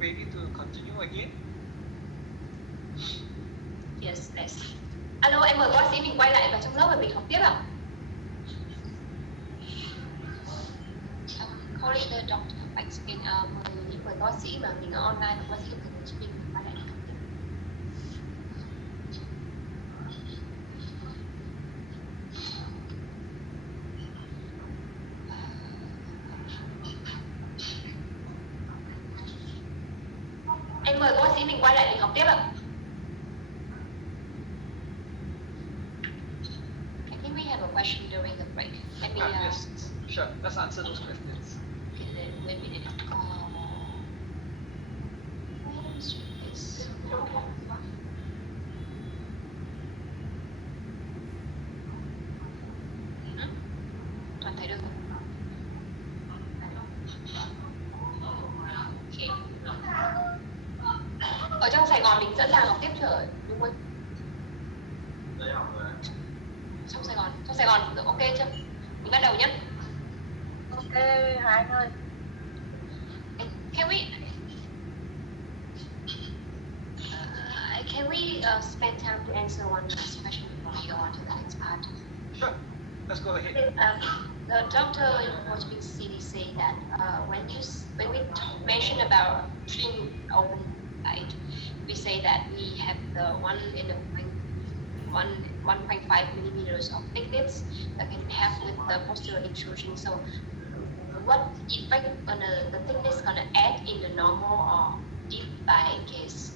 ready to continue again? Yes, yes. Alo, em mời bác sĩ mình quay lại vào trong lớp và mình học tiếp ạ. Calling the doctor back again. Mời bác sĩ mà mình ở online và bác sĩ ở thành phố Hồ Chí Minh quay lại học tiếp. Em mời bác sĩ mình quay lại mình học tiếp ạ. I think we have a question during the break. Let me. Yes, sure. Let's answer those questions. Okay, then wait a minute. Toàn thấy được không? Okay. Ở trong Sài Gòn mình sẵn sàng học tiếp rồi đúng không? Đây học rồi. Trong Sài Gòn ok chưa? Mình bắt đầu nhé. Ok Hà Anh ơi. Can we spend time to answer one last question before we go on to the next part? Sure. Let's go ahead. The doctor in Ho Chi Minh City say that when we mention about chin open bite, we say that we have the 1.5 millimeters of thickness that can have with the posterior intrusion. So, what effect on the thickness gonna add in the normal or deep bite case?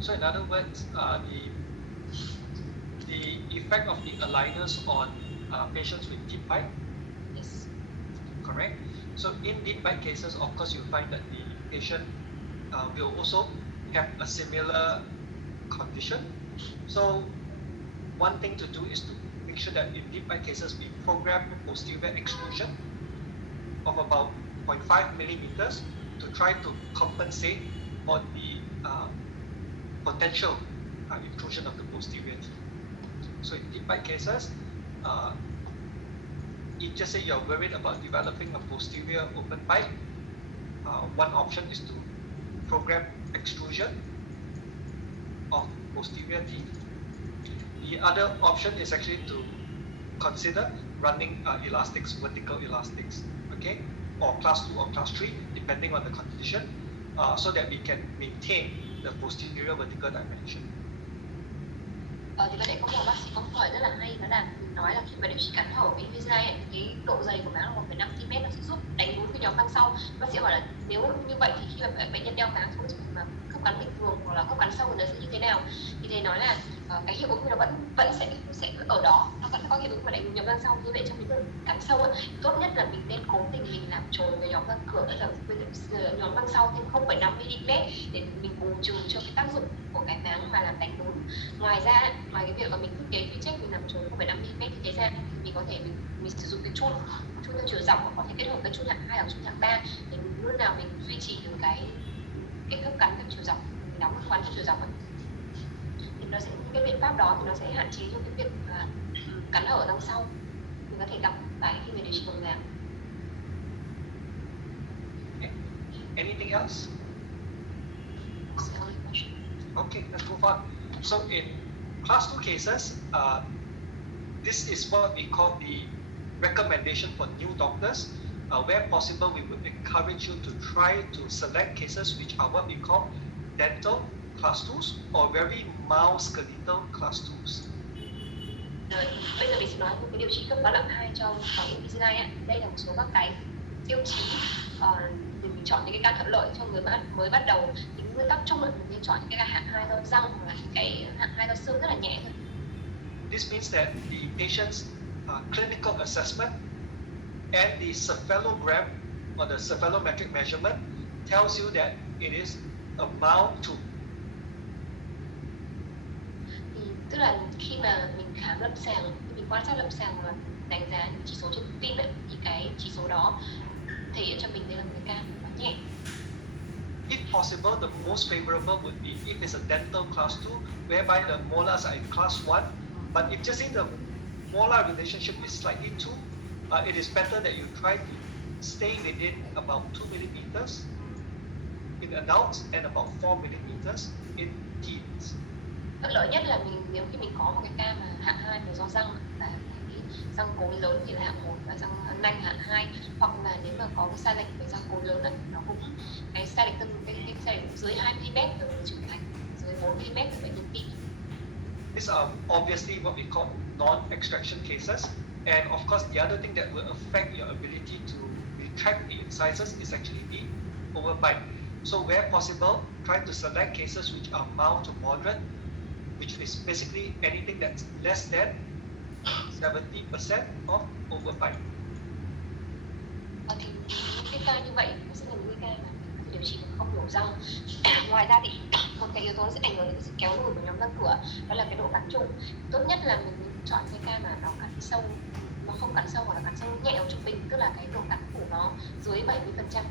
So in other words, the effect of the aligners on patients with deep bite. Yes. Correct. So in deep bite cases, of course, you find that the patient will also have a similar condition. So one thing to do is to make sure that in deep bite cases, we program posterior extrusion of about 0.5 millimeters to try to compensate for the potential intrusion of the posterior teeth. So in deep bite cases, if just say you're worried about developing a posterior open bite, one option is to program extrusion of posterior teeth. The other option is actually to consider running elastics, vertical elastics, okay, or class 2 or class 3, depending on the condition, so that we can maintain the posterior vertical dimension. Thì bên đấy có một bác sĩ có một hỏi rất là hay, đó là mình nói là khi mà điều trị cắn hở với Invisalign cái độ dày của nó là 1,5 cm, nó sẽ giúp đánh đúng cái nhóm răng sau. Bác sĩ hỏi là nếu như vậy thì khi mà bệnh nhân đeo kháng không chỉ mà khớp cắn bình thường hoặc là khớp cắn sâu thì nó sẽ như thế nào? Thì thầy nói là cái hiệu ứng nó vẫn sẽ ở đó, nó vẫn có hiệu ứng mà đánh đúng nhóm răng sau. Như vậy trong cái cắn sâu ấy, tốt nhất là mình nên cố tình mình làm trồi với nhóm răng cửa với nhóm răng sau thêm 0,5 mm để mình bù trừ cho cái tác dụng của cái máng mà làm đánh đúng. Ngoài ra, ngoài cái việc mà mình thiết kế quy trách mình làm trồi 0,5 mm như thế ra, thì mình có thể mình sử dụng cái chun theo chiều dọc, hoặc có thể kết hợp với chun hạng 2 hoặc chun hạng 3 để mình lúc nào mình duy trì được cái khớp cắn theo chiều dọc, mình đóng khớp cắn theo chiều dọc ấy. Thì nó sẽ cái biện pháp đó thì nó sẽ hạn chế cho cái việc cắn hở răng sau mình có thể gặp phải khi mình điều trị bằng vàng. Anything else? Okay, let's move on. So in class 2 cases, this is what we call the recommendation for new doctors. Where possible, we would encourage you to try to select cases which are what we call dental class 2s or very mild skeletal class 2s. Bây giờ mình sẽ nói một cái điều trị cấp báo hạng 2 cho Invisalign. Đây là một số các cái tiêu chí để mình chọn những cái ca thuận lợi cho người mới bắt đầu. Thì nguyên tắc chung là mình nên chọn những cái hạng 2 đo răng hoặc là những cái hạng 2 đo xương rất là nhẹ thôi. This means that the patient's clinical assessment and the cephalogram or the cephalometric measurement tells you that it is a mild tooth. Thì tức là khi mà mình khám lâm sàng, mình quan sát lâm sàng và đánh giá những chỉ số trên tim ấy, thì cái chỉ số đó thể hiện cho mình đây là một cái ca nó nhẹ. If possible, the most favorable would be if it's a dental class 2, whereby the molars are in class 1. But if just in the molar relationship is slightly too, it is better that you try to stay within about 2 millimeters. in adults and about 4 millimeters in teens. Bất lợi nhất là nếu khi mình có một cái ca mà hạng 2 là do răng là cái răng cối lớn thì là hạng 1 và răng nanh hạng 2, hoặc là nếu mà có cái sai lệch về răng cối lớn thì nó cũng cái sai lệch cái sai lệch dưới 2 mm rồi trưởng thành, dưới 4 mm rồi bệnh nhân tim. These are obviously what we call non-extraction cases, and of course the other thing that will affect your ability to retract the incisors is actually the overbite. So where possible, try to select cases which are mild to moderate, which is basically anything that's less than 70% of overbite. Thì những cái ca như vậy nó sẽ là những cái ca mà mình có thể điều trị không nhổ răng. Ngoài ra thì một cái yếu tố sẽ ảnh hưởng đến sự kéo lùi của nhóm răng cửa, đó là cái độ cắn trùng. Tốt nhất là mình chọn cái ca mà nó cắn sâu, nó không cắn sâu hoặc là cắn sâu nhẹ hoặc trung bình, tức là cái độ cắn của nó dưới 70%.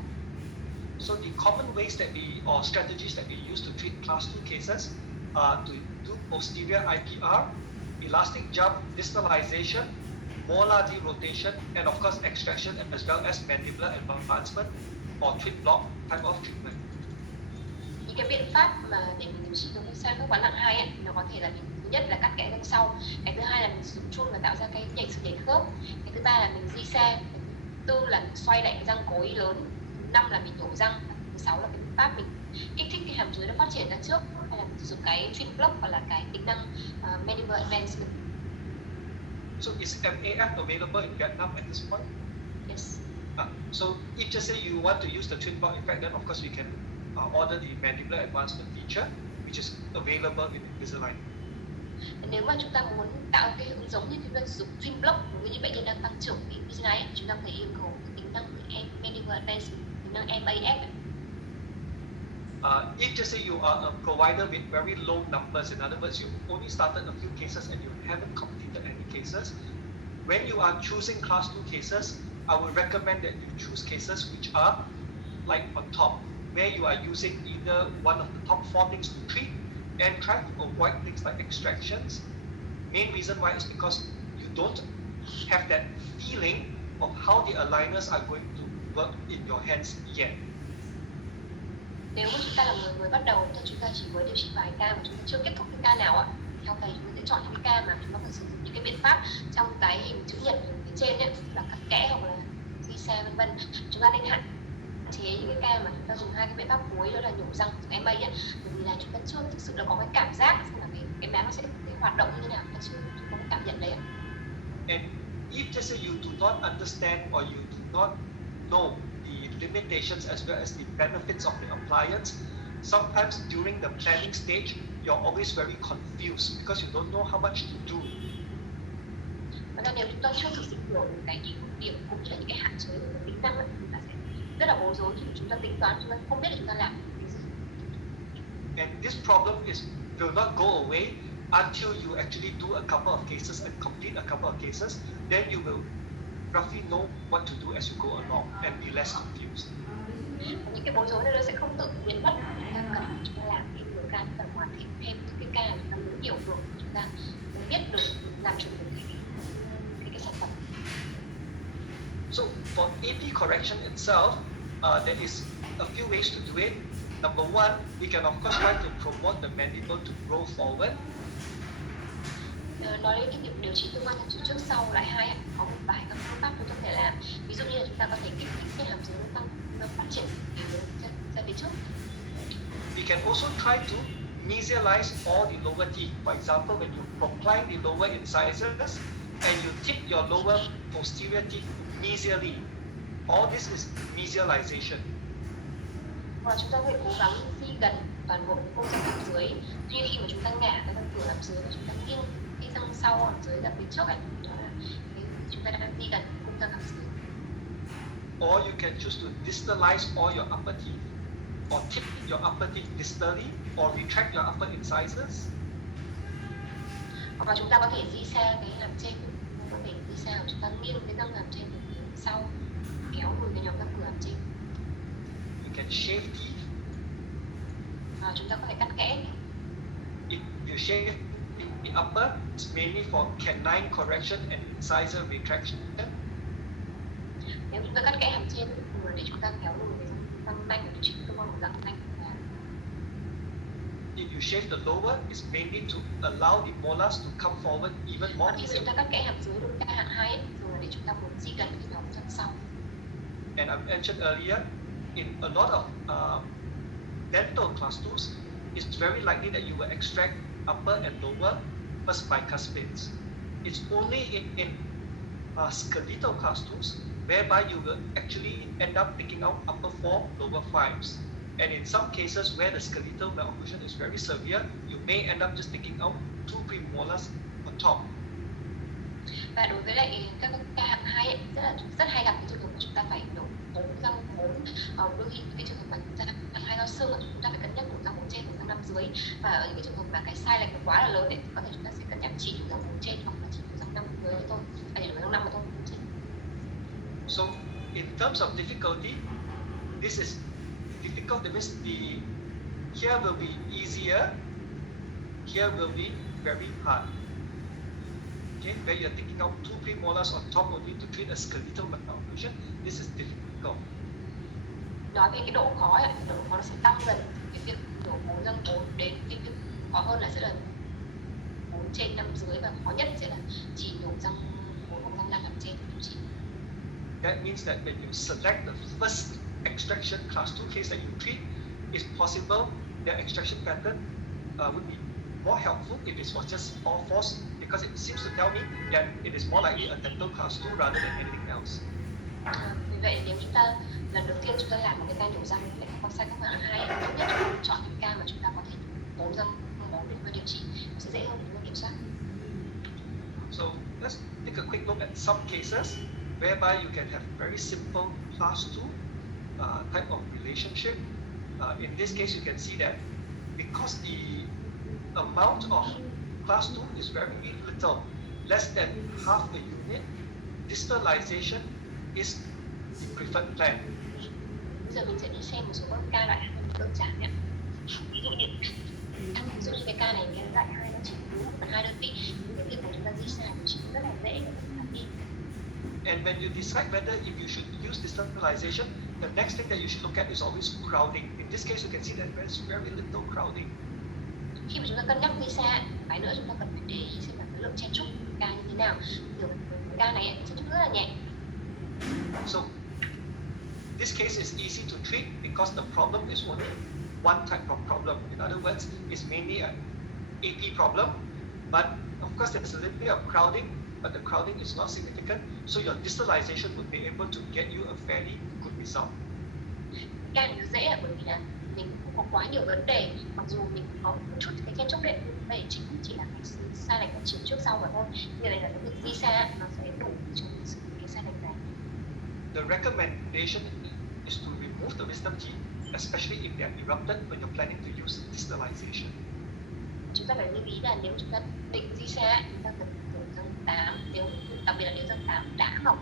So the common ways that we, or strategies that we use to treat class 2 cases are to do posterior IPR, elastic jump, distalization, molar derotation, and of course extraction, as well as mandibular advancement or twin block type of treatment. Những cái biện pháp mà để mình điều trị đối với sai khớp quán nặng 2 ấy, nó có thể là thứ nhất là cắt kẽ răng sau, cái thứ hai là mình sử dụng chun và tạo ra cái nhảy sự nhảy khớp, cái thứ ba là mình di xe, cái thứ tư là mình xoay lại cái răng cối lớn, thứ năm là mình nhổ răng, thứ sáu là cái biện pháp mình kích thích cái hàm dưới nó phát triển ra trước, hay là mình sử dụng cái twin block hoặc là cái tính năng mandibular advancement. So is MAF available in Vietnam at this point? Yes. So if just say you want to use the twin block effect, then of course we can order the mandibular advancement feature, which is available in Invisalign. Nếu mà chúng ta muốn tạo cái hiệu ứng giống như chúng ta sử dụng twin block với những bệnh nhân đang tăng trưởng thì Invisalign chúng ta có thể yêu cầu tính năng mandibular advancement, tính năng MAF. If just say you are a provider with very low numbers, in other words, you only started a few cases and you haven't completed any cases, when you are choosing class 2 cases, I would recommend that you choose cases which are like on top, where you are using either one of the top 4 things to treat, and try to avoid things like extractions. Main reason why is because you don't have that feeling of how the aligners are going to work in your hands yet. Nếu mà chúng ta là người mới bắt đầu thì chúng ta chỉ mới điều trị vài ca mà chúng ta chưa kết thúc cái ca nào ạ, theo thầy chúng ta sẽ chọn những cái ca mà chúng ta phải sử dụng những cái biện pháp trong cái hình chữ nhật ở phía trên ấy, là cắt kẽ hoặc là di xe vân vân. Chúng ta nên hạn chế những cái ca mà chúng ta dùng hai cái biện pháp cuối, đó là nhổ răng, MA ấy, bởi vì là chúng ta chưa thực sự là có cái cảm giác xem là cái má nó sẽ hoạt động như thế nào, chúng ta chưa có cái cảm nhận đấy ạ. And if just say you do not understand or you do not know the limitations as well as the benefits of the appliance, sometimes during the planning stage, you're always very confused because you don't know how much to do. Và nếu chúng ta chưa thực sự hiểu được cái ưu điểm cũng như là những cái hạn chế của tính năng ấy, chúng ta sẽ rất là bối rối khi chúng ta tính toán, chúng ta không biết là chúng ta làm cái gì. And this problem will not go away until you actually do a couple of cases and complete a couple of cases. Then you will roughly know what to do as you go along and be less confused. Những cái bối rối này nó sẽ không tự biến mất, chúng ta cần chúng ta làm thêm nhiều ca, chúng ta hoàn thiện thêm những cái ca chúng ta muốn hiểu được, chúng ta muốn biết được làm chủ được cái sản phẩm. So for AP correction itself, there is a few ways to do it. Number one, we can of course try to promote the mandible to grow forward. Nói đến cái việc điều trị tương quan theo chiều trước sau lại hai, có một vài các phương pháp chúng ta có thể làm. Ví dụ như là chúng ta có thể kích thích cái hàm dưới nó phát triển ra phía trước. We can also try to mesialize all the lower teeth. For example, when you procline the lower incisors and you tip your lower posterior teeth mesially, all this is mesialization. Hoặc chúng ta có thể cố gắng phi gần toàn bộ cung răng hàm dưới. Tuy khi mà chúng ta ngả cái răng cửa hàm dưới và chúng ta nghiêng cái răng sau hàm dưới ra phía trước ấy, đó là chúng ta đang phi gần cung răng hàm dưới. Or you can choose to distalize all your upper teeth, or tip your upper teeth distally, or retract your upper incisors. Hoặc là chúng ta có thể di xe cái hàm trên, có thể di xe chúng ta nghiêng cái răng hàm trên phía sau, kéo lùi cái nhóm răng cửa hàm trên. You can shave teeth. Chúng ta có thể cắt kẽ. If you shave the upper, it's mainly for canine correction and incisor retraction. Nếu chúng ta cắt kẽ hàm trên để chúng ta kéo lùi cái răng nanh để điều trị cơ quan của răng nanh. you shave the lower is mainly to allow the molars to come forward even more Khi mà easily. chúng ta cắt kẽ hàm dưới đối với các hạng 2 ấy, thường là để chúng ta muốn di gần cái nhóm thân sau. And I mentioned earlier, in a lot of dental class 2s, it's very likely that you will extract upper and lower first bicuspids. It's only in skeletal class 2s whereby you will actually end up taking out upper 4, lower 5s. And in some cases where the skeletal malocclusion is very severe, you may end up just taking out 2 premolars on top. Và đối với lại các ca hạng 2 ấy, rất hay gặp cái trường hợp mà chúng ta phải nhổ 4 răng 4. Đôi khi cái trường hợp mà chúng ta hạng 2 do xương, chúng ta phải cân nhắc 1 răng 4 trên, 1 răng 5 dưới. Và ở những cái trường hợp mà cái sai lệch nó quá là lớn ấy, thì có thể chúng ta sẽ cân nhắc chỉ nhổ răng 4 trên hoặc là chỉ nhổ răng 5 dưới thôi, hay nhổ răng 5 mà thôi. So in terms of difficulty, this is difficult. That means here will be easier, here will be very hard. Okay, where you're taking out 2 premolars on top only to treat a skeletal malocclusion, this is difficult. Nói về cái độ khó ấy, độ khó nó sẽ tăng dần. Cái việc nhổ 4 răng 4 đến cái việc khó hơn là sẽ là 4 trên 5 dưới, và khó nhất sẽ là chỉ nhổ răng 4 hoặc răng 5 nằm trên điều trị. That means that when you select the first extraction class 2 case that you treat, it's possible the extraction pattern would be more helpful if it was just all fours, because it seems to tell me that it is more likely a dental class 2 rather than anything else. Vì vậy nếu chúng ta lần đầu tiên chúng ta làm một cái ca nhổ răng để không sai các hạng 2, tốt nhất chúng ta chọn những ca mà chúng ta có thể 4 răng 4 để điều trị, nó sẽ dễ hơn để kiểm soát. So let's take a quick look at some cases whereby you can have very simple class 2 type of relationship. In this case, you can see that because the amount of class 2 is very little, less than half a unit, distalization is the preferred plan. Bây giờ mình sẽ đi xem một số các ca loại đơn giản nhé. Ví dụ như cái ca này cái loại 2 nó chỉ đúng 1/2 đơn vị, cái việc của chúng ta di sai điều trị rất là dễ để làm đi. And when you decide whether if you should use distalization, the next thing that you should look at is always crowding. In this case, you can see that there's very little crowding. Khi mà chúng ta cân nhắc di xa, cái nữa chúng ta cần phải để ý xem là cái lượng chen trúc ca như thế nào. Kiểu ca này chen trúc rất là nhẹ. So this case is easy to treat because the problem is only one type of problem. In other words, it's mainly an AP problem, but of course there's a little bit of crowding, but the crowding is not significant, so your distalization will be able to get you a fairly good result. Ca này nó dễ là bởi vì là mình không có quá nhiều vấn đề, mặc dù mình có một chút cái chen trúc đệm, đây chính chỉ là cái sai lệch ở chiều trước sau mà thôi. Như này là cái việc di xa nó sẽ đủ cho cái sai lệch này. The recommendation is to remove the wisdom teeth, especially if they are erupted when you're planning to use distalization. Chúng ta phải lưu ý là nếu chúng ta định di xa, chúng ta cần răng 8, đặc biệt là nếu răng 8 đang mọc.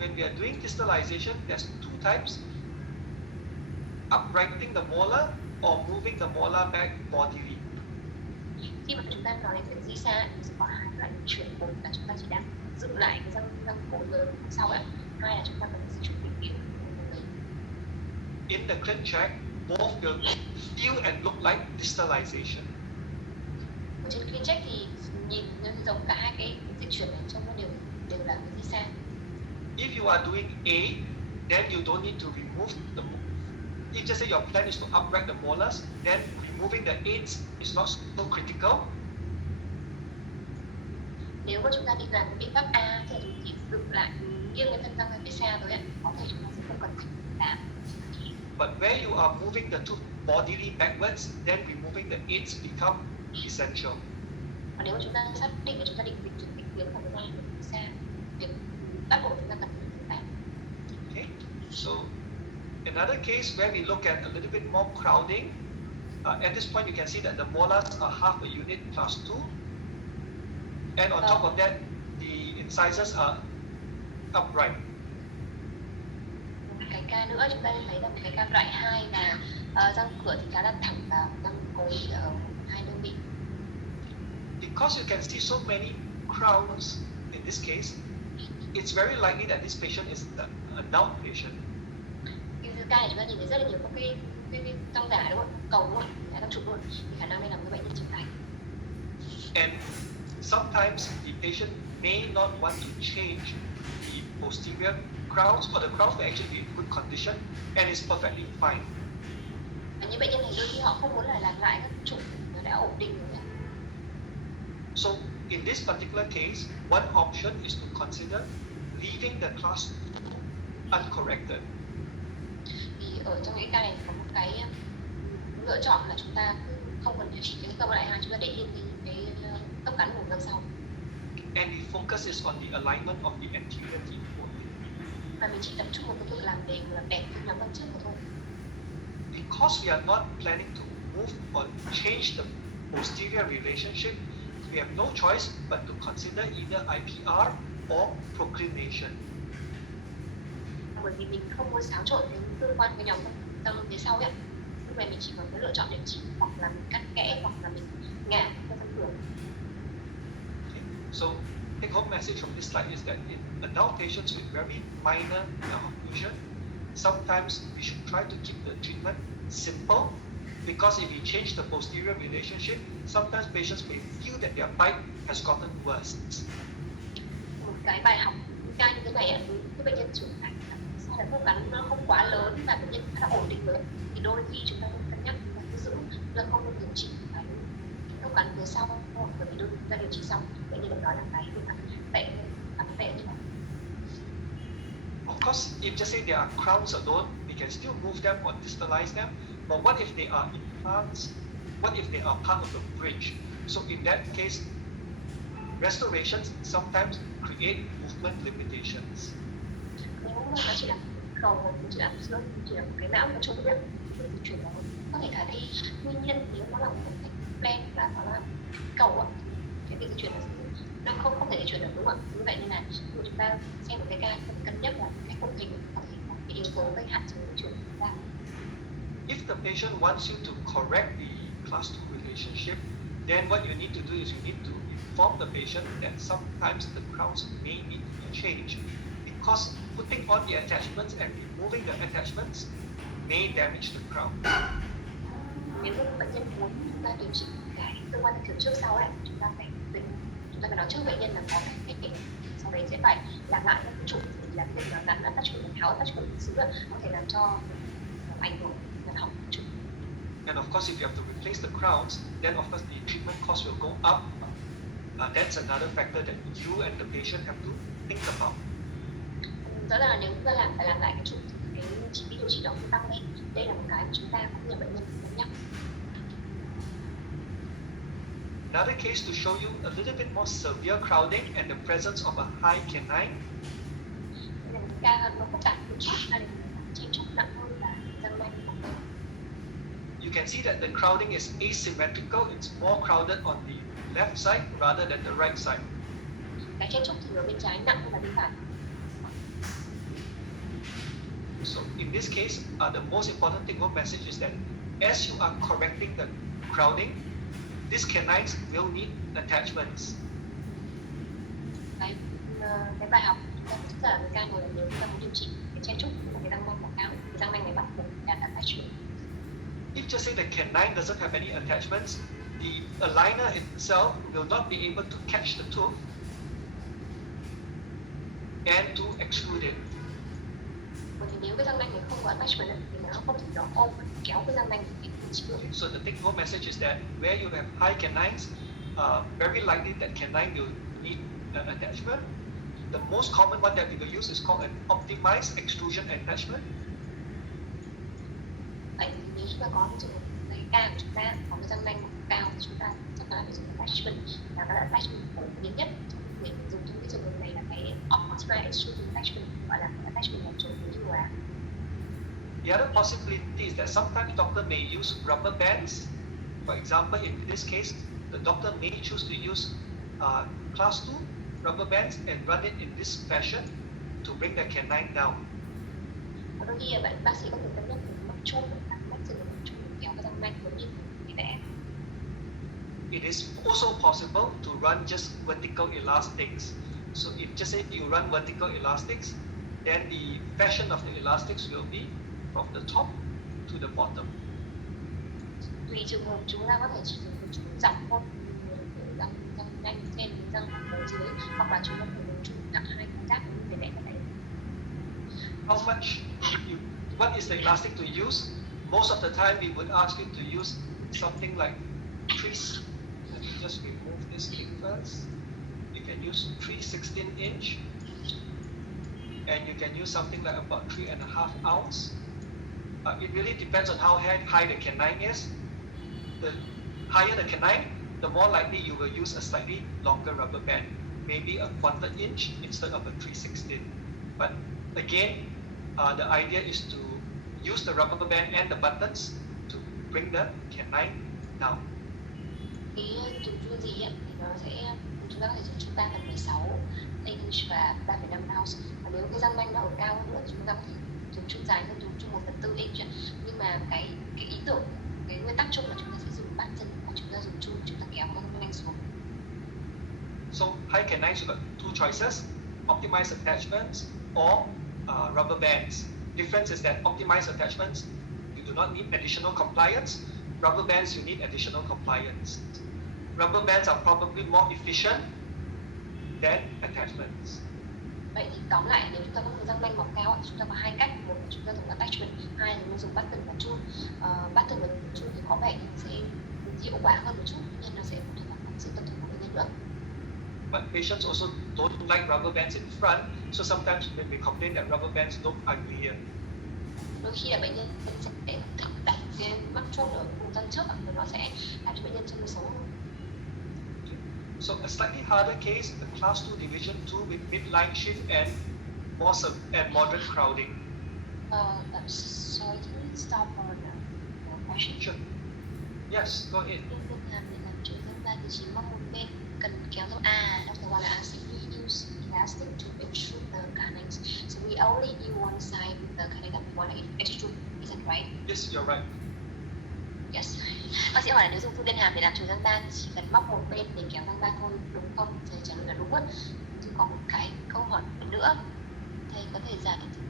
When we are doing distalization, there's 2 types: uprighting the molar or moving the molar back bodily. Khi mà chúng ta nói đến việc di xa, thì sẽ có 2 loại chuyển. Một là chúng ta chỉ đang giữ lại cái răng cổ lớn sau ấy. 2 là chúng ta cần di chuyển vĩnh viễn. In the clit tract, both will feel and look like distalization. Ở trên clean check thì nhìn giống cả hai cái dịch chuyển này, trông nó đều là cái di xa. If you are doing A, then you don't need to remove the. If just say your plan is to upright the molars, then removing the aids is not so critical. Nếu mà chúng ta định làm cái biện pháp A thì chúng chỉ dựng lại nghiêng cái thân răng ra phía xa thôi ạ, có thể chúng ta sẽ không cần phải làm. But where you are moving the tooth bodily backwards, then removing the aids become essential. Và nếu mà chúng ta xác định là chúng ta định dịch chuyển vĩnh viễn vào cái răng phía xa, việc bắt buộc chúng ta cần phải làm. Okay, so another case where we look at a little bit more crowding. At this point, you can see that the molars are half a unit class 2, and on top of that, the incisors are upright. Cái ca nữa chúng ta thấy là một cái ca loại 2 là răng cửa thì khá là thẳng và răng cối ở 2 đơn vị. Because you can see so many crowns in this case, it's very likely that this patient is an adult patient. Cái ca này chúng ta nhìn thấy rất là nhiều các cái cái răng giả đúng không, cầu luôn, cái răng trục luôn, thì khả năng đây là một cái bệnh nhân trưởng thành. And sometimes the patient may not want to change the posterior crowns, or the crowns may actually be in good condition and is perfectly fine. Và những bệnh nhân này đôi khi họ không muốn là làm lại các trục nó đã ổn định rồi. So in this particular case, one option is to consider leaving the class uncorrected. Thì ở trong những ca này có một cái lựa chọn là chúng ta không cần điều trị cái khớp loại 2, chúng ta để yên cái khớp cắn của răng sau. And the focus is on the alignment of the anterior teeth only. Và mình chỉ tập trung vào cái việc làm đẹp cái nhóm răng trước của thôi. Because we are not planning to move or change the posterior relationship, we have no choice but to consider either IPR or proclination. Bởi vì mình không muốn xáo trộn đến cơ quan cái nhóm răng phía sau ấy, lúc này mình chỉ còn có lựa chọn điều trị hoặc là mình cắt kẽ hoặc là mình ngả theo răng cửa. So, take home message from this slide is that in adult patients with very minor occlusion, sometimes we should try to keep the treatment simple, because if we change the posterior relationship, sometimes patients may feel that their bite has gotten worse. Một cái bài học ca như thế này ấy, với cái bệnh nhân trưởng thành sao là khớp cắn nó không quá lớn và bệnh nhân khá ổn định rồi, thì đôi khi chúng ta cũng cân nhắc và cứ giữ là không nên điều trị cái khớp cắn phía sau, bởi vì đôi khi chúng ta điều trị xong bệnh nhân nói là cái tệ như vậy. Of course, if just say they are crowns alone, we can still move them or distalize them. But what if they are implants? What if they are part of the bridge? So in that case, restorations sometimes create movement limitations. Nếu mà nó chỉ là cầu hoặc chỉ là xương, chỉ là một cái não mà trục ấy, thì chuyển nó có thể khả thi. Nguyên nhân nếu nó là một cái plan là nó là cầu ạ, cái việc di chuyển nó không thể di chuyển được, đúng không ạ? Như vậy nên là khi chúng ta xem một cái ca cần cân nhắc là cái công trình có thể là cái yếu tố gây hạn chế di chuyển của chúng ta. If the patient wants you to correct the class 2 relationship, then what you need to do is you need to inform the patient that sometimes the crowns may need to be changed, because putting on the attachments and removing the attachments may damage the crown. Nếu như bệnh nhân muốn chúng ta điều trị cái cơ quan thực trước sau ấy, chúng ta phải nói trước bệnh nhân là có cái sau đấy sẽ phải làm lại các trục, thì là việc nó gắn attachment, tháo attachment thực sự có thể làm cho ảnh hưởng đến hỏng trục. And of course, if you have to replace the crowns, then of course the treatment cost will go up. That's another factor that you and the patient have to think about. Rõ ràng là nếu chúng ta phải làm lại cái trục thì cái chi phí điều trị đó cũng tăng lên. Đây là một cái mà chúng ta cũng như bệnh nhân cân nhắc. Another case to show you a little bit more severe crowding and the presence of a high canine. Đây là một ca nó phức tạp một chút, là chảy trục nặng hơn là răng nanh. You can see that the crowding is asymmetrical. It's more crowded on the left side rather than the right side. Cái chen trúc thì ở bên trái nặng hơn là bên phải. So in this case, the most important take home message is that as you are correcting the crowding, these canines will need attachments. Cái bài học chúng ta rất là ca này là nếu chúng ta muốn điều trị cái chen trúc của cái răng nanh quảng cáo, cái răng nanh này bắt buộc là attachment. If just say the canine doesn't have any attachments, the aligner itself will not be able to catch the tooth and to extrude it. Bởi vì nếu cái răng nanh này không có attachment thì nó không thể nó ôm kéo cái răng nanh thì So the take home message is that where you have high canines, very likely that canine will need an attachment. The most common one that we will use is called an optimized extrusion attachment. Vậy thì nếu chúng ta có cái trường hợp cái ca của chúng ta có cái răng nanh cao thì chúng ta chắc chắn là phải dùng attachment, là cái attachment phổ biến nhất để dùng trong cái trường hợp này là cái optimized extrusion attachment, gọi là attachment làm chuẩn của UR. The other possibility is that sometimes doctor may use rubber bands. For example, in this case, the doctor may choose to use class 2 rubber bands and run it in this fashion to bring the canine down. Và đôi khi bác sĩ có thể cân nhắc một mắc chốt hoặc mắc sử dụng chốt kéo cái răng nanh giống như cái vẽ. It is also possible to run just vertical elastics. So if just say you run vertical elastics, then the fashion of the elastics will be from the top to to the bottom. Tùy trường hợp chúng ta có thể chỉ dùng một chút dọc thôi, răng nanh trên răng ở dưới, hoặc là chúng ta phải dùng chung nặng hai con giáp để vẽ cái đấy. How much what is the elastic to use? Most of the time we would ask you to use something like 3. Let me just remove this thing first. You can use 3/16 inch, and you can use something like about 3.5 ounce. It really depends on how high the canine is. The higher the canine, the more likely you will use a slightly longer rubber band, maybe a 1/4 inch instead of a 3/16. But again, the idea is to use the rubber band and the buttons to bring the canine down. Cái dùng chuông gì ấy, thì nó sẽ chúng ta có thể dùng chung 3/16 inch và 3,5 ounce. Và nếu cái răng nanh nó ở cao hơn nữa, chúng ta có thể dùng chung dài hơn, dùng chung 1/4 inch. Nhưng mà cái ý tưởng, cái nguyên tắc chung là chúng ta sẽ dùng button và chúng ta dùng chung, chúng ta kéo răng nanh xuống. So high canines, you got 2 choices: optimized attachments or rubber bands. Difference is that optimized attachments, you do not need additional compliance. Rubber bands, you need additional compliance. Rubber bands are probably more efficient than attachments. Vậy thì tóm lại, nếu chúng ta có một răng nanh mỏng cao, chúng ta có hai cách: một là chúng ta dùng attachment, hai là chúng ta dùng button và chuông. Button và chuông thì có vẻ sẽ hiệu quả hơn một chút, nhưng nó sẽ phụ thuộc vào sự tuân thủ của bệnh nhân nữa. But patients also don't like rubber bands in front, so sometimes when we complain that rubber bands look uglier. Đôi khi là bệnh nhân sẽ thích đặt cái mắc chuông ở vùng răng trước, và nó sẽ làm cho bệnh nhân trông xấu hơn. So a slightly harder case, the class 2 division 2 with midline shift and moderate crowding. Sorry, can you stop on the question? Sure. Yes, go ahead. Lúc được làm để làm chuông răng ba thì chỉ móc một bên, cần kéo theo Dr. Walla asked if we use elastic to extrude the canines. So we only do one side with the canine that we want to extrude. Is that right? Yes, you're right. Yes. Bác sĩ hỏi là nếu dùng phương đen hàm để làm chuông răng ba thì chỉ cần móc một bên để kéo răng ba thôi, đúng không? Thầy trả lời là đúng. Thì có một cái câu hỏi nữa, thầy có thể giải thích.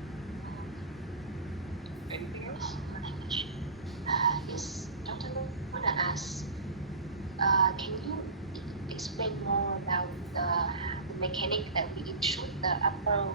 Anything else? Yes, Dr. Walla asked, can you explain more about the mechanic that we extrude the upper